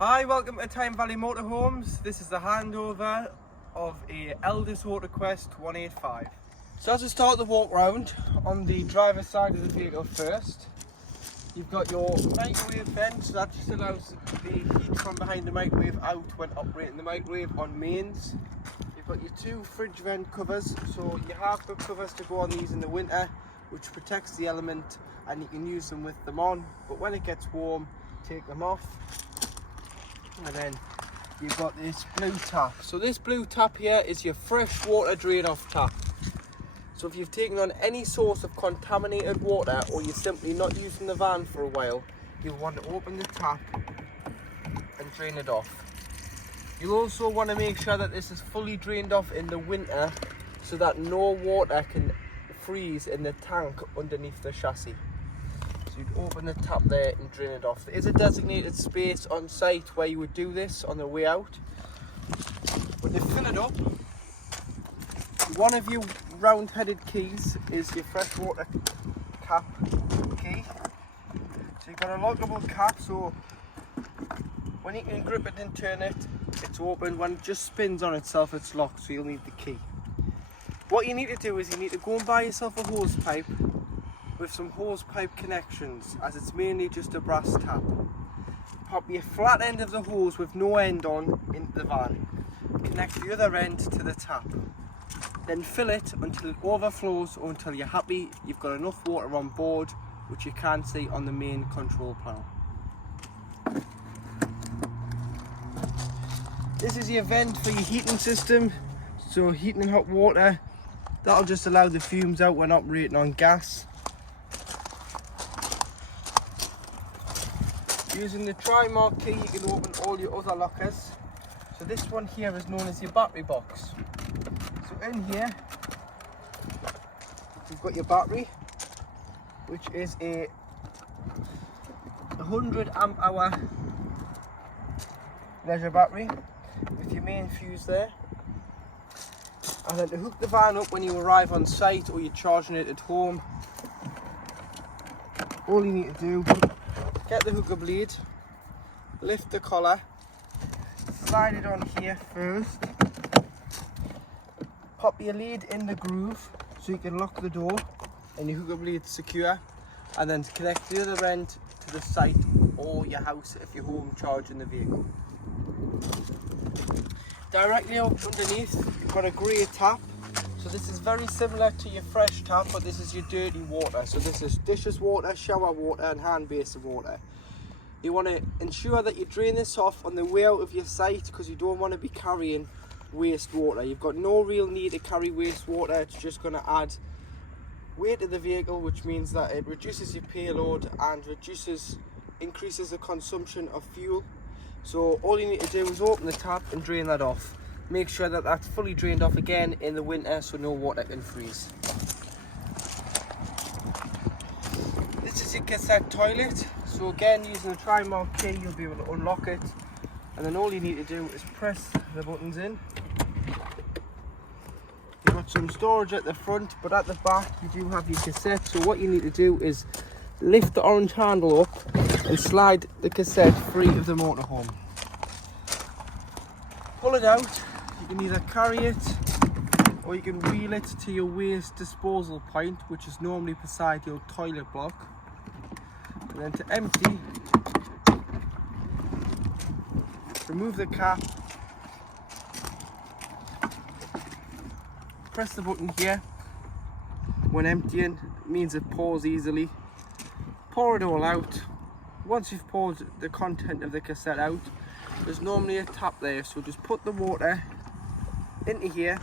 Hi, welcome to Tyne Valley Motorhomes. This is the handover of a Elddis AutoQuest 185. So as we start the walk round, on the driver's side of the vehicle first, you've got your microwave vent, so that just allows the heat from behind the microwave out when operating the microwave on mains. You've got your two fridge vent covers, so you have got covers to go on these in the winter, which protects the element and you can use them with them on, but when it gets warm, take them off. And then you've got this blue tap. So this blue tap here is your fresh water drain off tap. So if you've taken on any source of contaminated water or you're simply not using the van for a while, you'll want to open the tap and drain it off. You'll also want to make sure that this is fully drained off in the winter so that no water can freeze in the tank underneath the chassis. So you'd open the tap there and drain it off. There is a designated space on site where you would do this on the way out. When you fill it up, one of your round-headed keys is your freshwater cap key. So you've got a lockable cap, so when you can grip it and turn it, it's open. When it just spins on itself, it's locked, so you'll need the key. What you need to do is you need to go and buy yourself a hose pipe with some hose pipe connections, as it's mainly just a brass tap. Pop your flat end of the hose with no end on into the van. Connect the other end to the tap. Then fill it until it overflows or until you're happy you've got enough water on board, which you can see on the main control panel. This is your vent for your heating system, so heating and hot water. That'll just allow the fumes out when operating on gas. Using the tri-mark key, you can open all your other lockers. So this one here is known as your battery box. So in here, you've got your battery, which is a 100 amp hour leisure battery with your main fuse there. And then to hook the van up when you arrive on site or you're charging it at home, all you need to do, get the hooker blade, lift the collar, slide it on here first, pop your lead in the groove so you can lock the door and your hooker blade's secure, and then connect the other end to the site or your house if you're home charging the vehicle. Directly up underneath, you've got a grey tap. So this is very similar to your fresh tap, but this is your dirty water. So this is dishes water, shower water and hand basin water. You want to ensure that you drain this off on the way out of your site because you don't want to be carrying waste water. You've got no real need to carry waste water. It's just going to add weight to the vehicle, which means that it reduces your payload and increases the consumption of fuel. So all you need to do is open the tap and drain that off. Make sure that that's fully drained off again in the winter so no water can freeze. This is your cassette toilet. So again, using the tri-mark key, you'll be able to unlock it. And then all you need to do is press the buttons in. You've got some storage at the front, but at the back you do have your cassette. So what you need to do is lift the orange handle up and slide the cassette free of the motorhome. Pull it out. You can either carry it or you can wheel it to your waste disposal point, which is normally beside your toilet block. And then to empty, remove the cap, press the button here. When emptying, it means it pours easily. Pour it all out. Once you've poured the content of the cassette out, there's normally a tap there, so just put the water into here,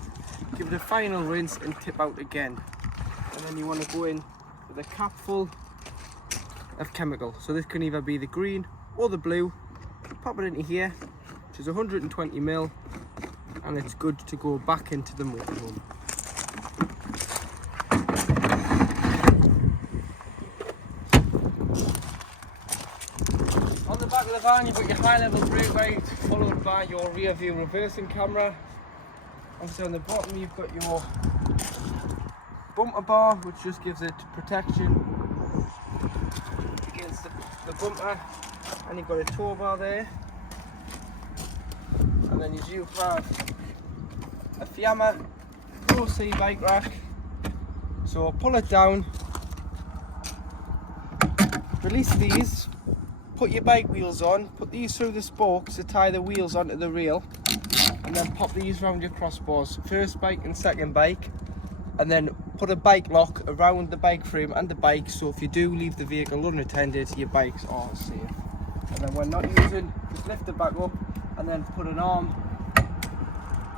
give it a final rinse and tip out again. And then you want to go in with a cap full of chemical. So this can either be the green or the blue. Pop it into here, which is 120 ml, and it's good to go back into the motorhome. On the back of the van, you've got your high level brake light followed by your rear view reversing camera. Obviously on the bottom you've got your bumper bar, which just gives it protection against the bumper, and you've got a tow bar there. And then you do have a Fiamma Pro C bike rack. So pull it down, release these, put your bike wheels on, put these through the spokes to tie the wheels onto the rail, and then pop these around your crossbars, first bike and second bike, and then put a bike lock around the bike frame and the bike, so if you do leave the vehicle unattended, your bikes are safe. And then when not using, just lift it back up and then put an arm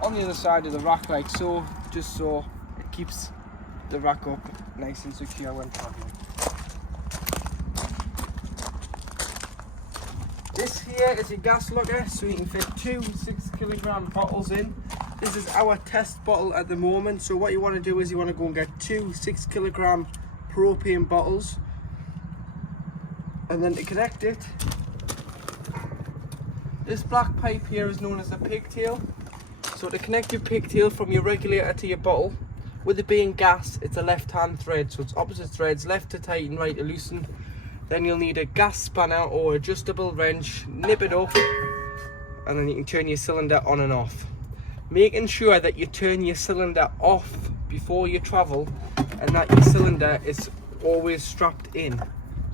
on the other side of the rack like so, just so it keeps the rack up nice and secure when travelling. This here is your gas locker, so you can fit 2 6-kilogram bottles in. This is our test bottle at the moment, so what you want to do is you want to go and get 2 6-kilogram propane bottles, and then to connect it, this black pipe here is known as a pigtail. So to connect your pigtail from your regulator to your bottle, with it being gas, it's a left-hand thread, so it's opposite threads, left to tighten, right to loosen. Then you'll need a gas spanner or adjustable wrench, nip it up, and then you can turn your cylinder on and off. Making sure that you turn your cylinder off before you travel, and that your cylinder is always strapped in.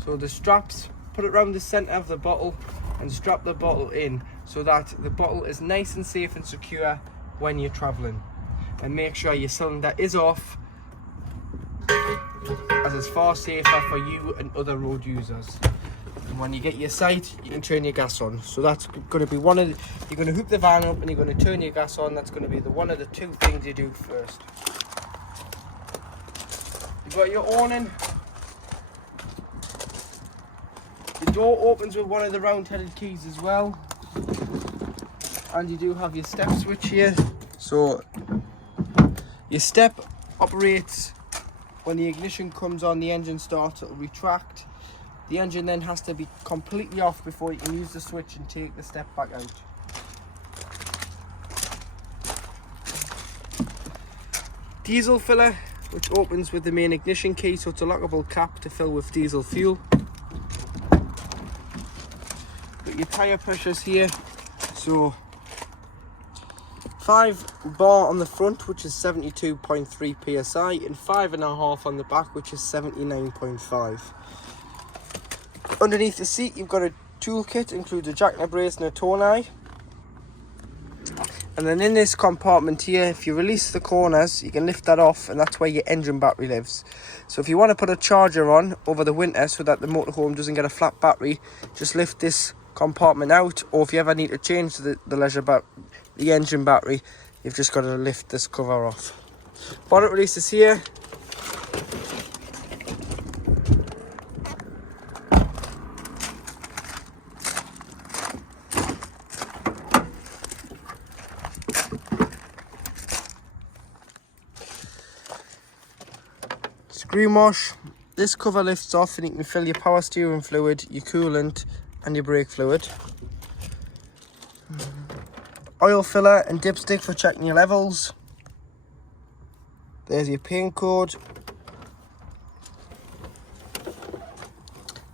So the straps, put it around the centre of the bottle and strap the bottle in, so that the bottle is nice and safe and secure when you're travelling. And make sure your cylinder is off, as it's far safer for you and other road users. And when you get your sight, you can turn your gas on. So that's going to be one of the, you're going to hook the van up and you're going to turn your gas on. That's going to be one of the 2 things you do first. You've got your awning. The door opens with one of the round-headed keys as well. And you do have your step switch here. So your step operates when the ignition comes on, the engine starts, it'll retract. The engine then has to be completely off before you can use the switch and take the step back out. Diesel filler, which opens with the main ignition key, so it's a lockable cap to fill with diesel fuel. Got your tyre pressures here, so 5 bar on the front, which is 72.3 psi, and 5.5 on the back, which is 79.5. Underneath the seat, you've got a toolkit, includes a jack and a brace and a tow knife. And then in this compartment here, if you release the corners, you can lift that off, and that's where your engine battery lives. So if you want to put a charger on over the winter so that the motorhome doesn't get a flat battery, just lift this compartment out. Or if you ever need to change the engine battery, you've just got to lift this cover off. Bonnet releases here. Screen wash. This cover lifts off and you can fill your power steering fluid, your coolant and your brake fluid. Oil filler and dipstick for checking your levels. There's your paint code.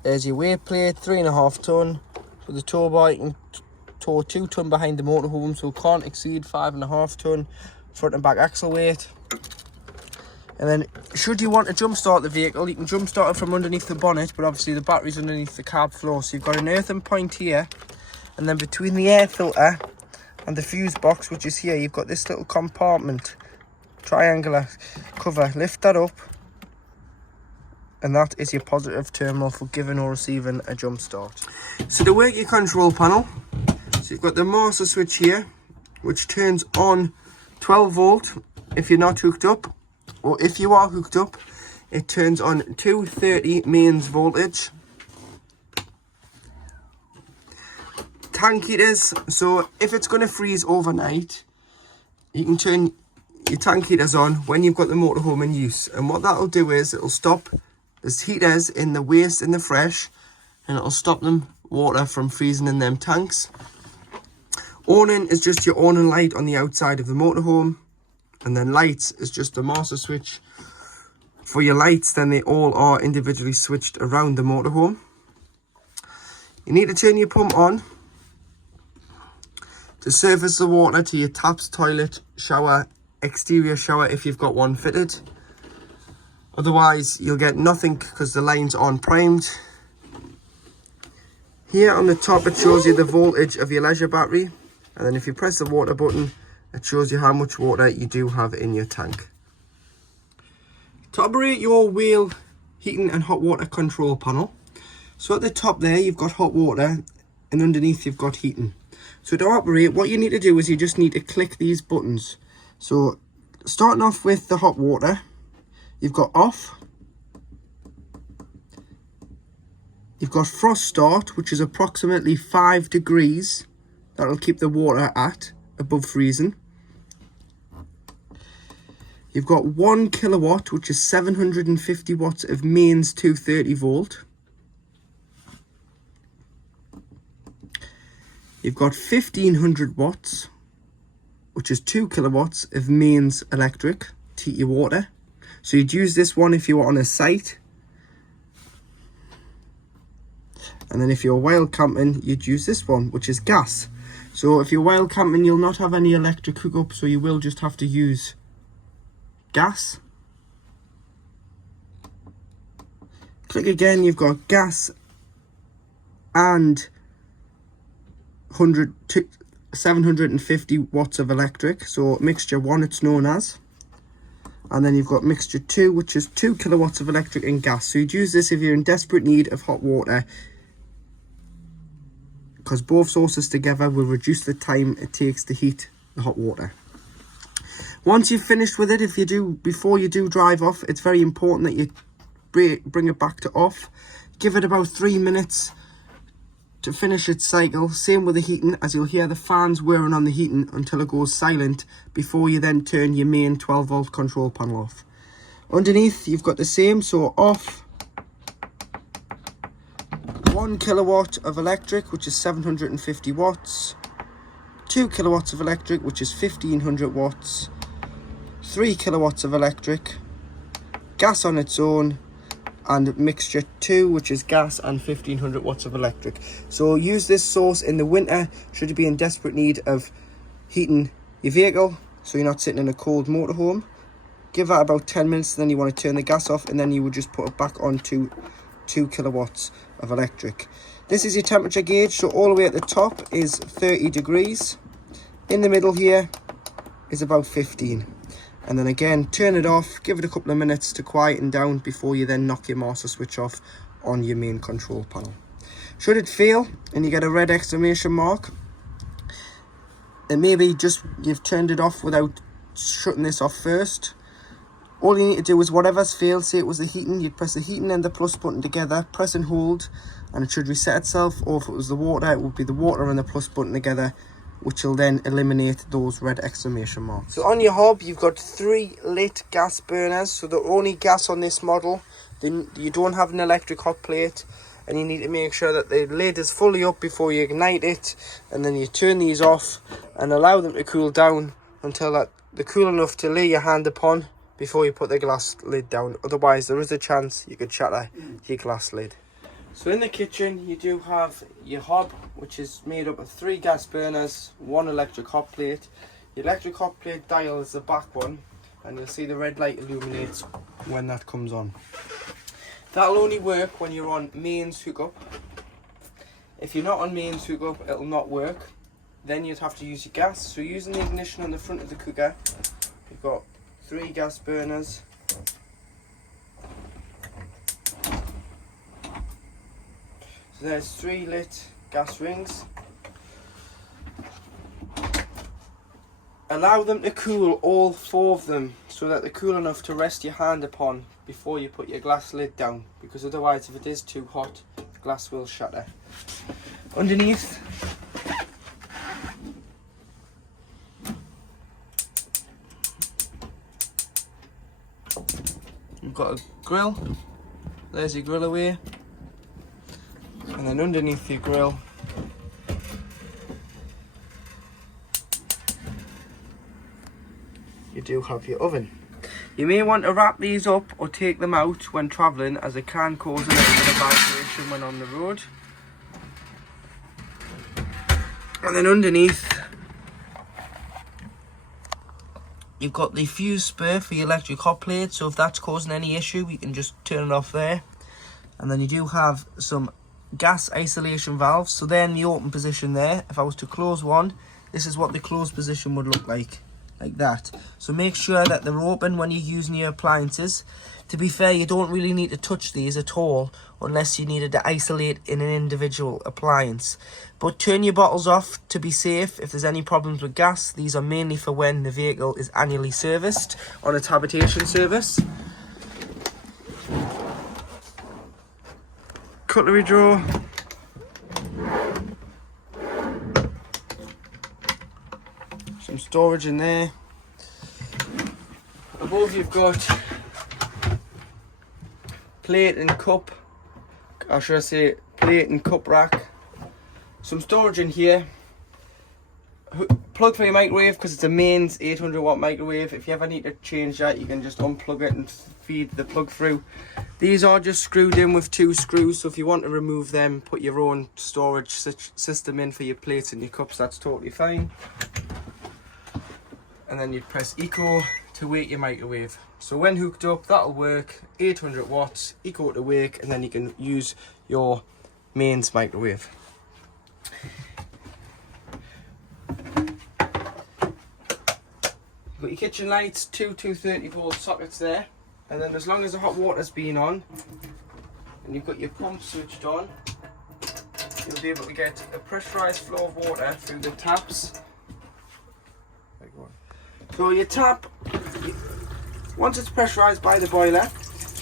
There's your weight plate, 3.5 ton. For the tow bar, you can tow 2 ton behind the motorhome, so can't exceed 5.5 ton front and back axle weight. And then, should you want to jump start the vehicle, you can jump start it from underneath the bonnet, but obviously the battery's underneath the cab floor. So you've got an earthen point here, and then between the air filter and the fuse box, which is here, you've got this little compartment, triangular cover. Lift that up, and that is your positive terminal for giving or receiving a jump start. So to work your control panel, so you've got the master switch here, which turns on 12 volt if you're not hooked up, or if you are hooked up, it turns on 230 mains voltage. Tank heaters, so if it's going to freeze overnight, you can turn your tank heaters on when you've got the motorhome in use. And what that'll do is it'll stop the heaters in the waste and the fresh, and it'll stop them water from freezing in them tanks. Awning is just your awning light on the outside of the motorhome. And then lights is just the master switch for your lights. Then they all are individually switched around the motorhome. You need to turn your pump on. to service the water to your taps, toilet, shower, exterior shower if you've got one fitted. Otherwise, you'll get nothing because the lines aren't primed. Here on the top, it shows you the voltage of your leisure battery. And then if you press the water button, it shows you how much water you do have in your tank. To operate your wheel heating and hot water control panel, so at the top there, you've got hot water, and underneath you've got heating. So to operate, what you need to do is you just need to click these buttons. So starting off with the hot water, you've got off. You've got frost start, which is approximately 5 degrees. That'll keep the water at above freezing. You've got 1 kilowatt, which is 750 watts of mains 230 volt. You've got 1500 watts, which is 2 kilowatts of mains electric to heat your water. So you'd use this one if you were on a site. And then if you're wild camping, you'd use this one, which is gas. So if you're wild camping, you'll not have any electric hookup, so you will just have to use gas. Click again, you've got gas and 750 watts of electric, so mixture 1 it's known as. And then you've got mixture 2, which is 2 kilowatts of electric and gas. So you'd use this if you're in desperate need of hot water, because both sources together will reduce the time it takes to heat the hot water. Once you've finished with it, before you do drive off, it's very important that you bring it back to off. Give it about 3 minutes to finish its cycle. Same with the heating, as you'll hear the fans whirring on the heating until it goes silent before you then turn your main 12 volt control panel off. Underneath you've got the same, so off, 1 kilowatt of electric, which is 750 watts, 2 kilowatts of electric, which is 1500 watts, 3 kilowatts of electric, gas on its own, and mixture 2, which is gas and 1500 watts of electric. So use this source in the winter should you be in desperate need of heating your vehicle, so you're not sitting in a cold motorhome. Give that about 10 minutes, then you want to turn the gas off, and then you would just put it back on to 2 kilowatts of electric. This is your temperature gauge, so all the way at the top is 30 degrees. In the middle here is about 15. And then again, turn it off, give it a couple of minutes to quieten down before you then knock your master switch off on your main control panel. Should it fail and you get a red exclamation mark, and maybe just you've turned it off without shutting this off first, all you need to do is whatever's failed, say it was the heating, you'd press the heating and the plus button together, press and hold, and it should reset itself. Or if it was the water, it would be the water and the plus button together, which will then eliminate those red exclamation marks. So on your hob, you've got 3 lit gas burners. So the only gas on this model, then you don't have an electric hot plate, and you need to make sure that the lid is fully up before you ignite it, and then you turn these off and allow them to cool down until they're cool enough to lay your hand upon before you put the glass lid down. Otherwise, there is a chance you could shatter your glass lid. So in the kitchen, you do have your hob, which is made up of 3 gas burners, 1 electric hot plate. The electric hot plate dial is the back one, and you'll see the red light illuminates when that comes on. That'll only work when you're on mains hookup. If you're not on mains hookup, it'll not work. Then you'd have to use your gas. So using the ignition on the front of the cooker, you've got 3 gas burners. So there's 3 lit gas rings. Allow them to cool, all 4 of them, so that they're cool enough to rest your hand upon before you put your glass lid down, because otherwise if it is too hot, the glass will shatter. Underneath, you've got a grill. There's your grill away. And then underneath your grill, you do have your oven. You may want to wrap these up or take them out when travelling, as it can cause a little bit of vibration when on the road. And then underneath, you've got the fuse spur for your electric hot plate, so if that's causing any issue, you can just turn it off there. And then you do have some gas isolation valves, so they're in the open position there. If I was to close one, this is what the closed position would look like that. So make sure that they're open when you're using your appliances. To be fair, you don't really need to touch these at all unless you needed to isolate in an individual appliance. But turn your bottles off to be safe if there's any problems with gas. These are mainly for when the vehicle is annually serviced on its habitation service. Cutlery drawer. Some storage in there. Above you've got plate and cup, or should I say plate and cup rack. Some storage in here. Plug for your microwave because it's a mains 800 watt microwave. If you ever need to change that, you can just unplug it and feed the plug through. These are just screwed in with 2 screws, so if you want to remove them, put your own storage system in for your plates and your cups, that's totally fine. And then you press eco to wake your microwave. So when hooked up, that'll work. 800 watts, eco to wake, and then you can use your mains microwave. You've got your kitchen lights, 2 230 volt sockets there, and then as long as the hot water's been on and you've got your pump switched on, you'll be able to get a pressurized flow of water through the taps. So your tap, once it's pressurized by the boiler,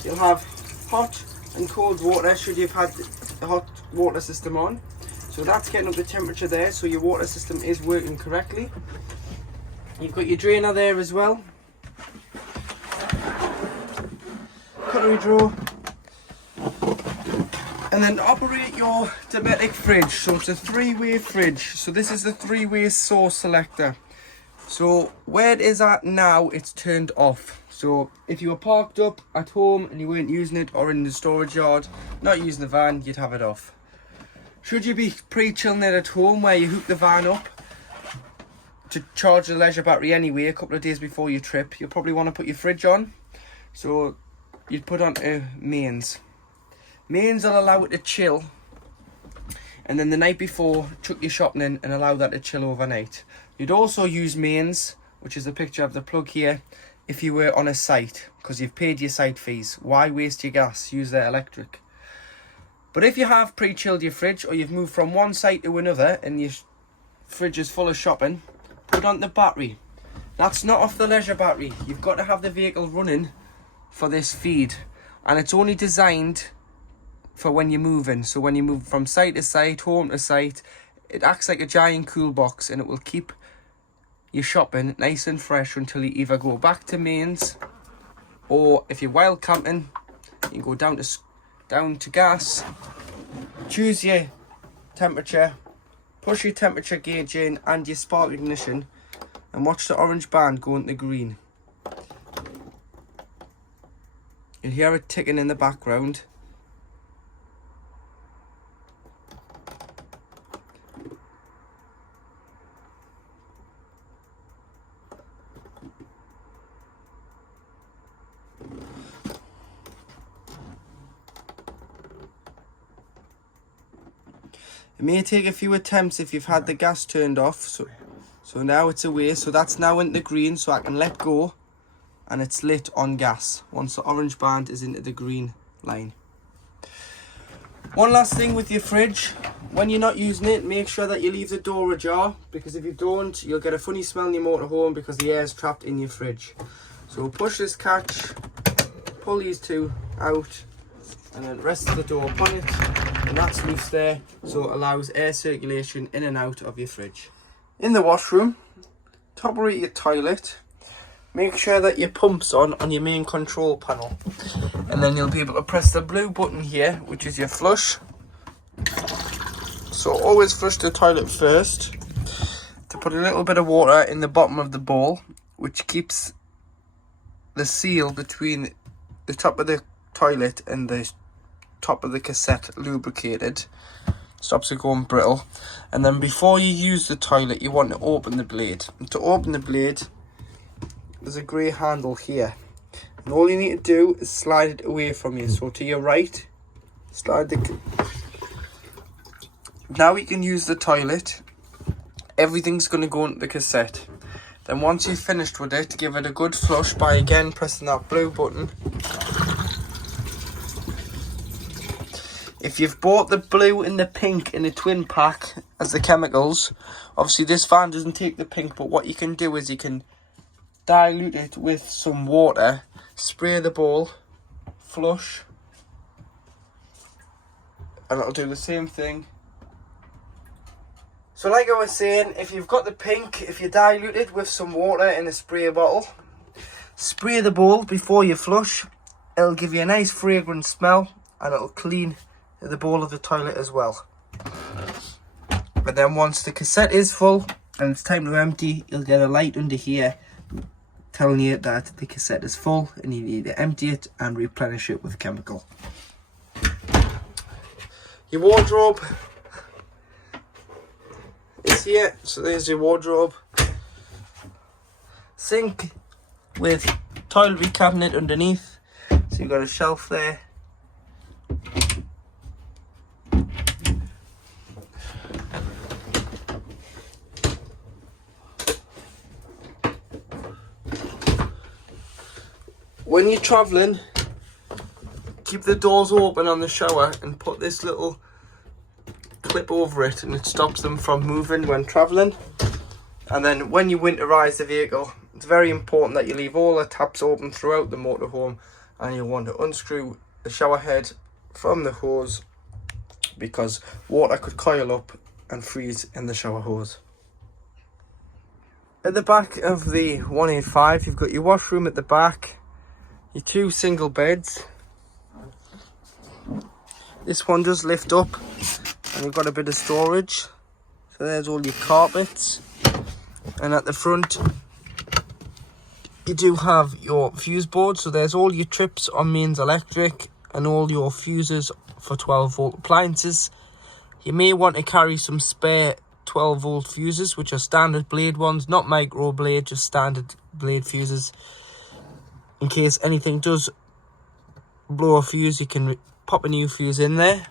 you'll have hot and cold water should you've had the hot water system on. So that's getting up the temperature there, so your water system is working correctly. You've got your drainer there as well. Cutlery drawer. And then operate your Dometic fridge. So it's a 3-way fridge. So this is the 3-way source selector. So where it is at now, it's turned off. So if you were parked up at home and you weren't using it, or in the storage yard, not using the van, you'd have it off. Should you be pre-chilling it at home where you hook the van up to charge the leisure battery anyway a couple of days before your trip, you'll probably want to put your fridge on. So you'd put on mains. Mains will allow it to chill, and then the night before chuck your shopping in and allow that to chill overnight. You'd also use mains, which is a picture of the plug here, if you were on a site, because you've paid your site fees. Why waste your gas? Use their electric. But if you have pre-chilled your fridge, or you've moved from one site to another and your fridge is full of shopping, put on the battery. That's not off the leisure battery. You've got to have the vehicle running for this feed, and it's only designed for when you're moving. So when you move from site to site, home to site, it acts like a giant cool box, and it will keep your shopping nice and fresh until you either go back to mains, or if you're wild camping, you can go down to gas, choose your temperature, push your temperature gauge in and your spark ignition, and watch the orange band go into green. You'll hear it ticking in the background. It may take a few attempts if you've had the gas turned off. So now it's away. So that's now into green, so I can let go, and it's lit on gas once the orange band is into the green line. One last thing with your fridge. When you're not using it, make sure that you leave the door ajar, because if you don't, you'll get a funny smell in your motorhome because the air is trapped in your fridge. So push this catch, pull these 2 out, and then rest the door upon it, and that's loose there, so it allows air circulation in and out of your fridge. In the washroom, top right your toilet, make sure that your pump's on your main control panel, and then you'll be able to press the blue button here, which is your flush. So always flush the toilet first, to put a little bit of water in the bottom of the bowl, which keeps the seal between the top of the toilet and the top of the cassette lubricated, stops it going brittle. And then before you use the toilet, you want to open the blade. And to open the blade, there's a grey handle here. And all you need to do is slide it away from you. So to your right, slide the... Now you can use the toilet. Everything's going to go into the cassette. Then once you've finished with it, give it a good flush by again pressing that blue button. If you've bought the blue and the pink in a twin pack as the chemicals, obviously this van doesn't take the pink, but what you can do is you can dilute it with some water, spray the bowl, flush, and it'll do the same thing. So like I was saying, if you've got the pink, if you dilute it with some water in a spray bottle, spray the bowl before you flush, it'll give you a nice fragrant smell and it'll clean the bowl of the toilet as well. But then once the cassette is full and it's time to empty, you'll get a light under here telling you that the cassette is full and you need to empty it and replenish it with chemical. Your wardrobe is here, so there's your wardrobe. Sink with toiletry cabinet underneath, so you've got a shelf there. When you're travelling, keep the doors open on the shower and put this little clip over it, and it stops them from moving when travelling. And then when you winterise the vehicle, it's very important that you leave all the taps open throughout the motorhome, and you'll want to unscrew the shower head from the hose because water could coil up and freeze in the shower hose. At the back of the 185, you've got your washroom at the back, your 2 single beds. This one does lift up and you've got a bit of storage. So there's all your carpets. And at the front, you do have your fuse board. So there's all your trips on mains electric and all your fuses for 12 volt appliances. You may want to carry some spare 12 volt fuses, which are standard blade ones, not micro blade, just standard blade fuses. In case anything does blow a fuse, you can pop a new fuse in there.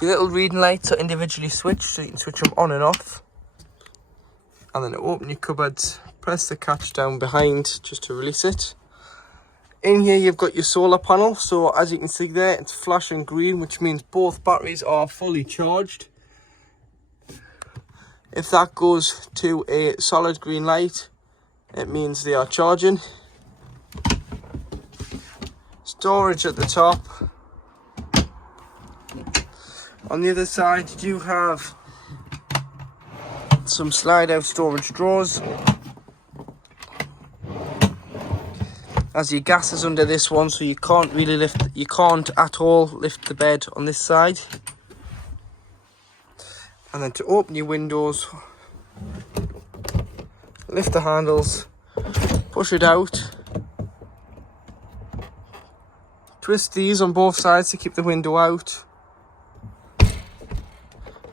Your little reading lights are individually switched, so you can switch them on and off. And then to open your cupboards, press the catch down behind just to release it. In here you've got your solar panel, so as you can see there, it's flashing green, which means both batteries are fully charged. If that goes to a solid green light, it means they are charging. Storage at the top. On the other side, you do have some slide out storage drawers. As your gas is under this one, so you can't at all lift the bed on this side. And then to open your windows, lift the handles, push it out, twist these on both sides to keep the window out,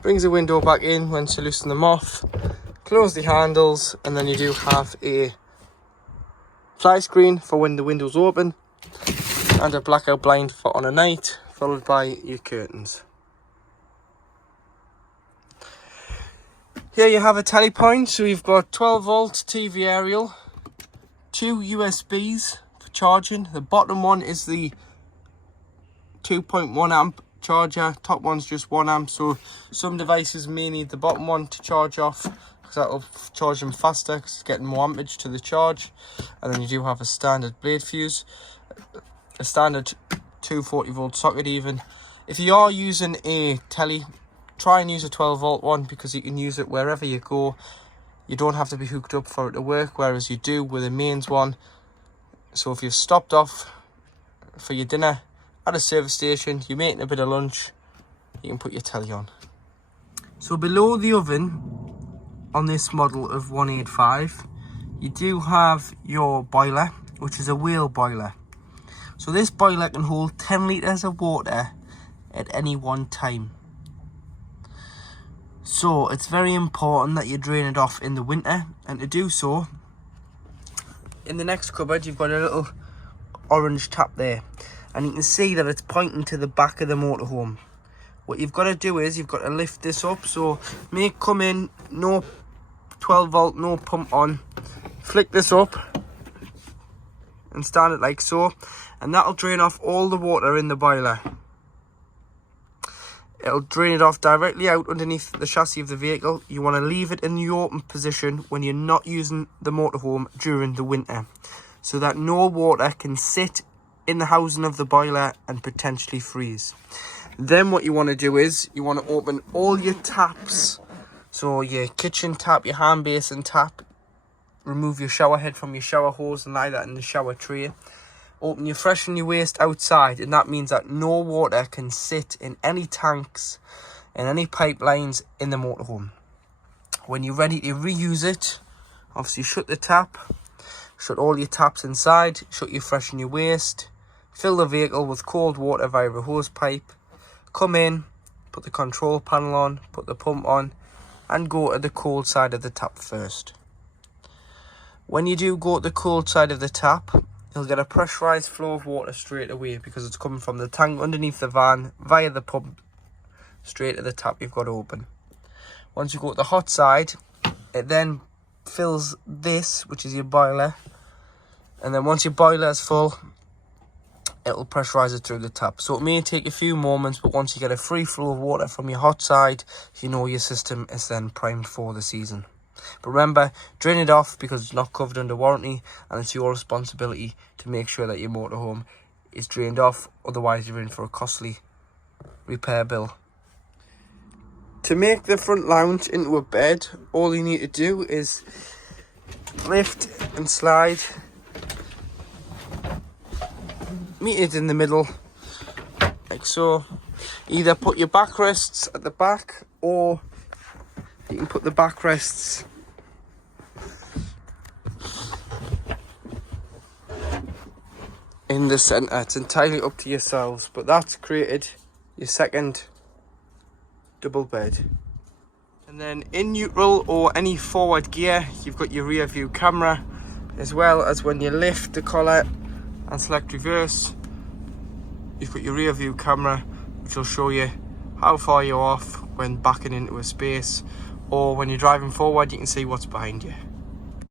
brings the window back in when to loosen them off, close the handles, and then you do have a fly screen for when the window's open and a blackout blind for on a night, followed by your curtains. Here you have a tally point, so you've got 12 volt TV aerial, 2 USBs for charging. The bottom one is the 2.1 amp charger, top one's just 1 amp, so some devices may need the bottom one to charge off because that'll charge them faster because it's getting more ampage to the charge. And then you do have a standard blade fuse, a standard 240 volt socket even. If you are using a telly, try and use a 12 volt one because you can use it wherever you go. You don't have to be hooked up for it to work, whereas you do with a mains one. So if you've stopped off for your dinner at a service station, you're making a bit of lunch, you can put your telly on. So below the oven on this model of 185, you do have your boiler, which is a wheel boiler. So this boiler can hold 10 litres of water at any one time. So it's very important that you drain it off in the winter, and to do so, in the next cupboard you've got a little orange tap there, and you can see that it's pointing to the back of the motorhome. What you've got to do is you've got to lift this up, so make come in, no 12 volt, no pump on, flick this up and stand it like so, and that'll drain off all the water in the boiler. It'll drain it off directly out underneath the chassis of the vehicle. You want to leave it in the open position when you're not using the motorhome during the winter, so that no water can sit in the housing of the boiler and potentially freeze. Then what you want to do is you want to open all your taps, so your kitchen tap, your hand basin tap, remove your shower head from your shower hose and lie that in the shower tray. Open your fresh and your waste outside, and that means that no water can sit in any tanks and any pipelines in the motorhome. When you're ready to reuse it, obviously shut the tap, shut all your taps inside, shut your fresh and your waste, fill the vehicle with cold water via a hose pipe, come in, put the control panel on, put the pump on, and go to the cold side of the tap first. When you do go to the cold side of the tap, you'll get a pressurised flow of water straight away, because it's coming from the tank underneath the van via the pump straight to the tap you've got open. Once you go to the hot side, it then fills this, which is your boiler, and then once your boiler is full, it'll pressurise it through the tap. So it may take a few moments, but once you get a free flow of water from your hot side, you know your system is then primed for the season. But remember, drain it off because it's not covered under warranty, and it's your responsibility to make sure that your motorhome is drained off, otherwise you're in for a costly repair bill. To make the front lounge into a bed, all you need to do is lift and slide, meet it in the middle like so. Either put your backrests at the back, or you can put the backrests in the centre. It's entirely up to yourselves, but that's created your second double bed. And then in neutral or any forward gear, you've got your rear view camera, as well as when you lift the collar and select reverse, you've got your rear view camera, which will show you how far you're off when backing into a space, or when you're driving forward you can see what's behind you.